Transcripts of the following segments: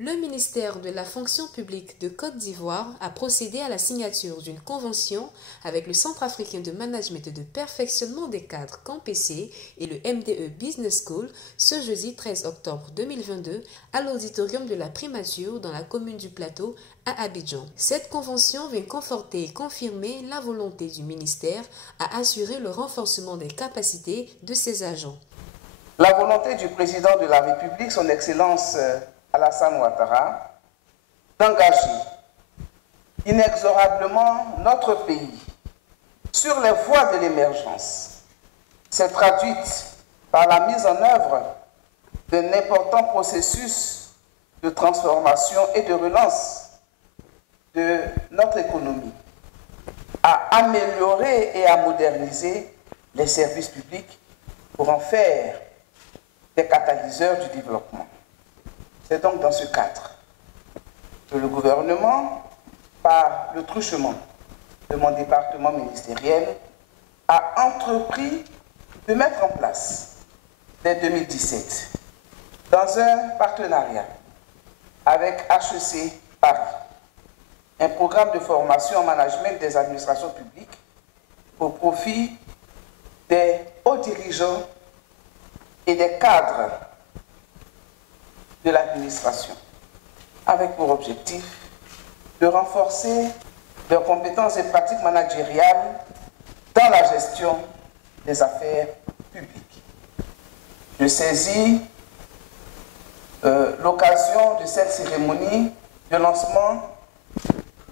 Le ministère de la fonction publique de Côte d'Ivoire a procédé à la signature d'une convention avec le Centre africain de management et de perfectionnement des cadres CAMPC et le MDE Business School ce jeudi 13 octobre 2022 à l'auditorium de la Primature dans la commune du Plateau à Abidjan. Cette convention vient conforter et confirmer la volonté du ministère à assurer le renforcement des capacités de ses agents. La volonté du président de la République, son Excellence Alassane Ouattara, d'engager inexorablement notre pays sur les voies de l'émergence s'est traduite par la mise en œuvre d'un important processus de transformation et de relance de notre économie, à améliorer et à moderniser les services publics pour en faire des catalyseurs du développement. C'est donc dans ce cadre que le gouvernement, par le truchement de mon département ministériel, a entrepris de mettre en place, dès 2017, dans un partenariat avec HEC Paris, un programme de formation en management des administrations publiques au profit des hauts dirigeants et des cadres de l'administration, avec pour objectif de renforcer leurs compétences et pratiques managériales dans la gestion des affaires publiques. Je saisis l'occasion de cette cérémonie de lancement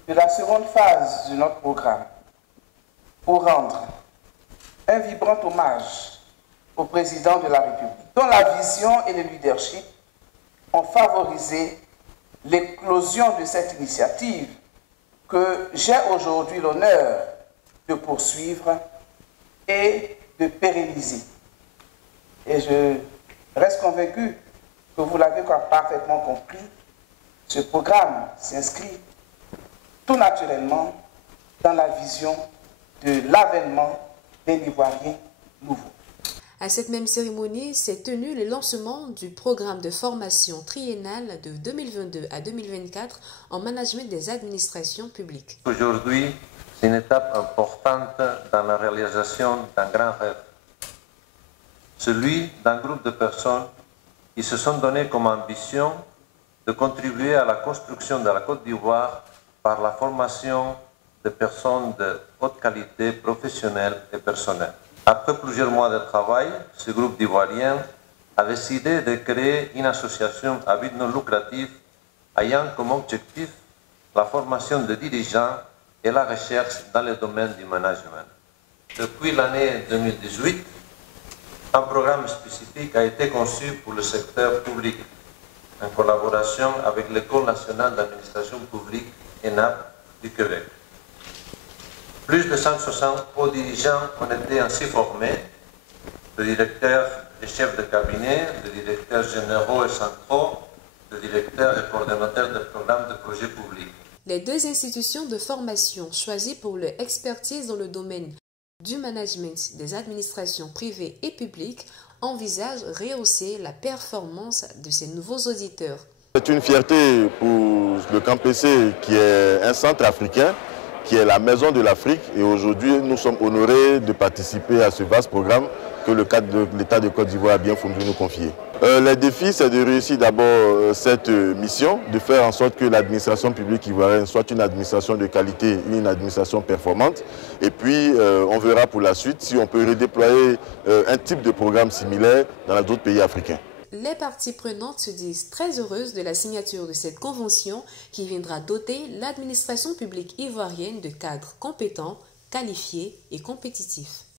de la seconde phase de notre programme pour rendre un vibrant hommage au président de la République, dont la vision et le leadership ont favorisé l'éclosion de cette initiative que j'ai aujourd'hui l'honneur de poursuivre et de pérenniser. Et je reste convaincu que vous l'avez parfaitement compris, ce programme s'inscrit tout naturellement dans la vision de l'avènement d'un Ivoirien nouveau. À cette même cérémonie s'est tenu le lancement du programme de formation triennale de 2022 à 2024 en management des administrations publiques. Aujourd'hui, c'est une étape importante dans la réalisation d'un grand rêve, celui d'un groupe de personnes qui se sont donné comme ambition de contribuer à la construction de la Côte d'Ivoire par la formation de personnes de haute qualité professionnelle et personnelle. Après plusieurs mois de travail, ce groupe d'Ivoiriens a décidé de créer une association à but non lucratif ayant comme objectif la formation de dirigeants et la recherche dans le domaine du management. Depuis l'année 2018, un programme spécifique a été conçu pour le secteur public en collaboration avec l'École nationale d'administration publique ENAP du Québec. Plus de 160 hauts dirigeants ont été ainsi formés, le directeur et chef de cabinet, le directeur généraux et centraux, le directeur et coordonnateur de programmes de projets publics. Les deux institutions de formation choisies pour leur expertise dans le domaine du management des administrations privées et publiques envisagent rehausser la performance de ces nouveaux auditeurs. C'est une fierté pour le CAMPC qui est un centre africain, qui est la maison de l'Afrique, et aujourd'hui nous sommes honorés de participer à ce vaste programme que le cadre de l'État de Côte d'Ivoire a bien voulu nous confier. Les défis, c'est de réussir d'abord cette mission, de faire en sorte que l'administration publique ivoirienne soit une administration de qualité, une administration performante, et puis on verra pour la suite si on peut redéployer un type de programme similaire dans d'autres pays africains. Les parties prenantes se disent très heureuses de la signature de cette convention qui viendra doter l'administration publique ivoirienne de cadres compétents, qualifiés et compétitifs.